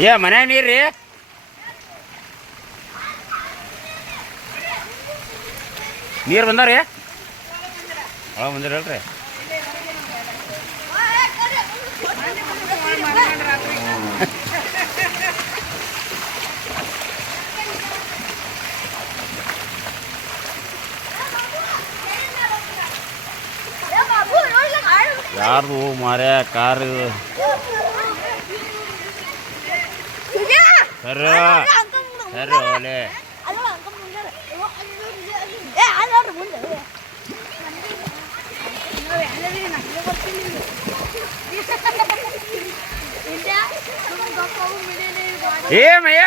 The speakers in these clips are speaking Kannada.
ಏ ಮನ್ಯಾಗ ನೀರ್ರಿ ನೀರು ಬಂದಾವ್ರಿ ಒಳಗೆ ಬಂದಿರಲ್ರಿ ಯಾರ್ದು ಮಾರ್ಯ ಕಾರ್ ಸರ್ ಸರ್ ಓಲೆ ಏ ಮಯ್ಯ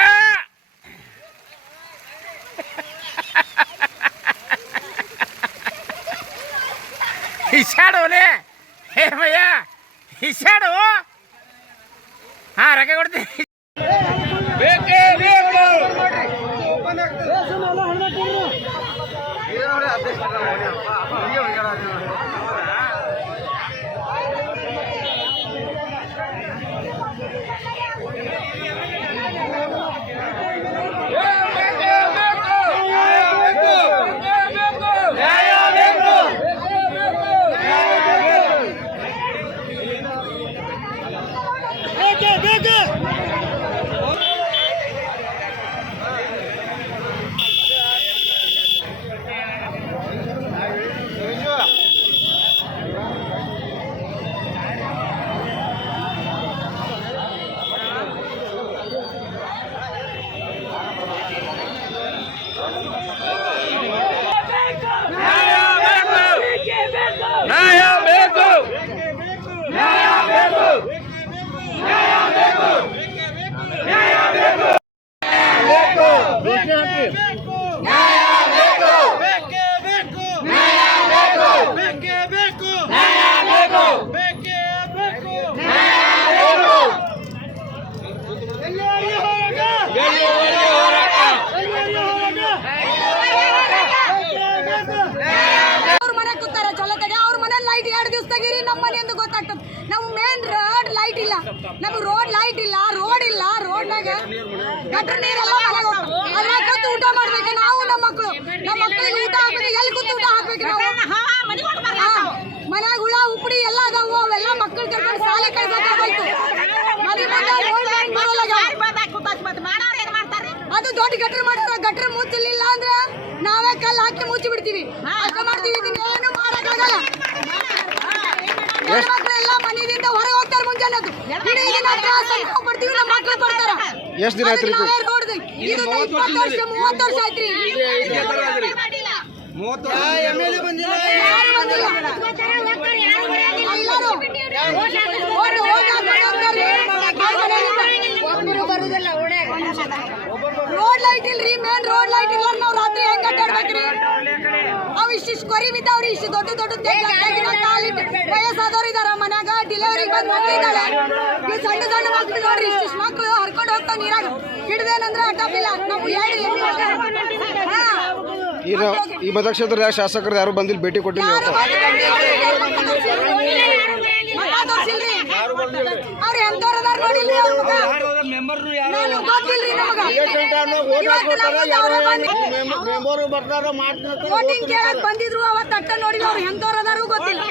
ಹಿಸಾಡೋಲೆ ಏ ಮಯ್ಯ ಹಿಸಾಡು ಹಾ ರೊಕ್ಕ ಕೊಡ್ತೀನಿ ಬೇಕೇ ಬೇಕು ನಾವು ಮೇನ್ ರೋಡ್ ಲೈಟ್ ಇಲ್ಲ ನಮಗೆ ರೋಡ್ ಲೈಟ್ ಇಲ್ಲ ರೋಡ್ ಇಲ್ಲ ರೋಡ್ನಾಗ ಗಟ್ರ ನೀರೆಲ್ಲ ಅಲ್ಲ ಕೂತು ಊಟ ಮಾಡ್ಬೇಕು ನಾವು ನಮ್ಮ ಮಕ್ಕಳಿಗೆ ಊಟ ಹಾಕ್ಬೇಕು ಎಲ್ಲಿ ಕೂತು ಊಟ ಹಾಕ್ಬೇಕು ನಾವು ಮನ್ಯಾಗ ಹುಳ ಉಪ್ಪಡಿ ಎಲ್ಲ ಅದಾವು ಅವೆಲ್ಲ ಮಕ್ಕಳು ಕರ್ಕೊಂಡು ಶಾಲೆ ಕಳ್ಸೋದು ಅದು ದೊಡ್ಡ ಗಟ್ರ ಮಾಡ್ಯಾರ ಗಟ್ರ ಮುಚ್ಚಲಿಲ್ಲ ಅಂದ್ರೆ ನಾವೇ ಕಲ್ಲು ಹಾಕಿ ಮುಚ್ಚಿ ಬಿಡ್ತೀವಿ ಅಷ್ಟ ಮಾಡ್ತೀವಿ ಇದನ್ನೇನು ಮಾಡಕ್ಕಾಗಲ್ಲ ಎಲ್ಲ ಮನೆಯಿಂದ ಹೊರಗೆ ಹೋಗ್ತಾರೆ ಮುಂಜಾನೆ ಪಡ್ತೀವಿ ನಮ್ಮ ಮಕ್ಕಳು ಕೊಡ್ತಾರ ಎಷ್ಟು ದಿನ ಆಯ್ತು ಇದು 20 ವರ್ಷ 30 ವರ್ಷ ಆಯ್ತ್ರಿ ರೋಡ್ ಲೈಟ್ ಇಲ್ರಿ ಮೇನ್ ರೋಡ್ ಲೈಟ್ ಇಲ್ಲ ನಾವು ರಾತ್ರಿ ಹೆಂಗ್ ಅಡ್ಡಾಡ್ಬೇಕ್ರಿ ಅವ್ ಇಷ್ಟಿಷ್ಟು ಕೊರಿ ಬಿದ್ದಾವ್ರಿ ಇಷ್ಟು ದೊಡ್ಡ ದೊಡ್ಡ ವಯಸ್ಸಾದವ್ರು ಇದಾರ ಮನ್ಯಾಗ ಡಿಲಿವರಿ ಬಂದ್ ಮಕ್ಕಳಿದ್ದಾಳೆ ಈ ಸಣ್ಣ ಸಣ್ಣ ಮಕ್ಳು ನೋಡ್ರಿ ಇಷ್ಟಿಷ್ಟು ಮಕ್ಳು ಹರ್ಕೊಂಡು ಹೋಗ್ತಾವ ನೀರಾಗ ಹಿಡ್ದೇನಂದ್ರೆ ಅಡ್ಡಾಪಿಲ್ಲ ನಾವು ಈ ಮತಕ್ಷೇತ್ರದ ಶಾಸಕರು ಯಾರು ಬಂದಿಲ್ಲ ಭೇಟಿ ಕೊಟ್ಟಿಲ್ಲ ಅವ್ರು ಎಂತವ್ರದಾರ ನೋಡಿಲ್ಲ ವೋಟಿಂಗ್ ಕೇಳಕ್ ಬಂದಿದ್ರು ಅವತ್ತು ಅಟ್ಟ ನೋಡಿಲ್ಲ ಅವ್ರು ಎಂತವ್ರದಾರು ಗೊತ್ತಿಲ್ಲ